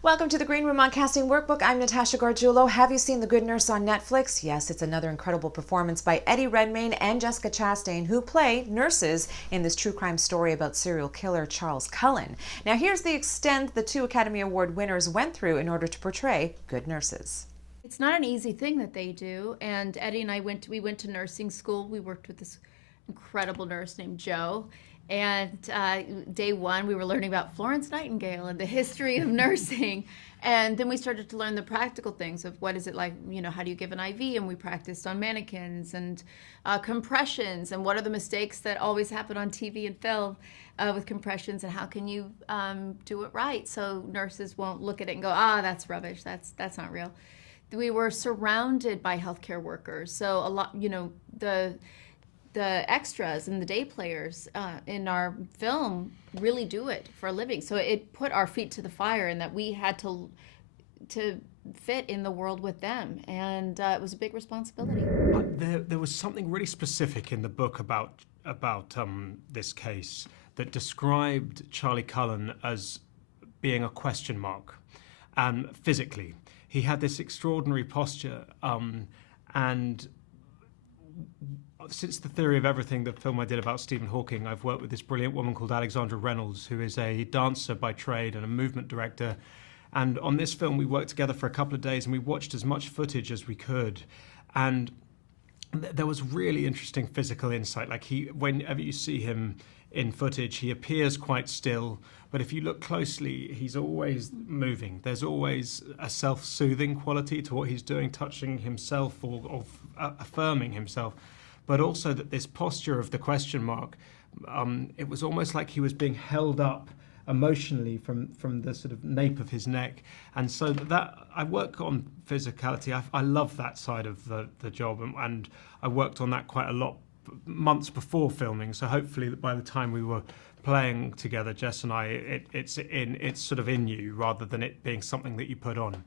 Welcome to the Green Room on Casting Workbook. I'm Natasha Gargiulo. Have you seen The Good Nurse on Netflix? Yes, it's another incredible performance by Redmayne and Jessica Chastain, who play nurses in this true crime story about serial killer Charles Cullen. Now here's the extent the two Academy Award winners went through in order to portray good nurses. It's not an easy thing that they do, and Eddie and I went to nursing school. We worked with this incredible nurse named Jo, and day one we were learning about Florence Nightingale and the history of nursing, and then we started to learn the practical things of what is it like, how do you give an IV, and we practiced on mannequins and compressions, and what are the mistakes that always happen on TV and film with compressions, and how can you do it right so nurses won't look at it and go, that's rubbish, that's not real. We were surrounded by healthcare workers, so a lot, the extras and the day players in our film really do it for a living. So it put our feet to the fire, and that we had to fit in the world with them, and it was a big responsibility. There was something really specific in the book about this case that described Charlie Cullen as being a question mark, and physically. He had this extraordinary posture, and since The Theory of Everything, the film I did about Stephen Hawking, I've worked with this brilliant woman called Alexandra Reynolds, who is a dancer by trade and a movement director. And on this film, we worked together for a couple of days, and we watched as much footage as we could. And there was really interesting physical insight. Like whenever you see him in footage, he appears quite still, but if you look closely, he's always moving. There's always a self-soothing quality to what he's doing, touching himself or affirming himself, but also that this posture of the question mark, it was almost like he was being held up emotionally from the sort of nape of his neck. And so that I work on physicality. I love that side of the job, and I worked on that quite a lot months before filming, so hopefully by the time we were playing together, Jess and I, it's sort of in you rather than it being something that you put on.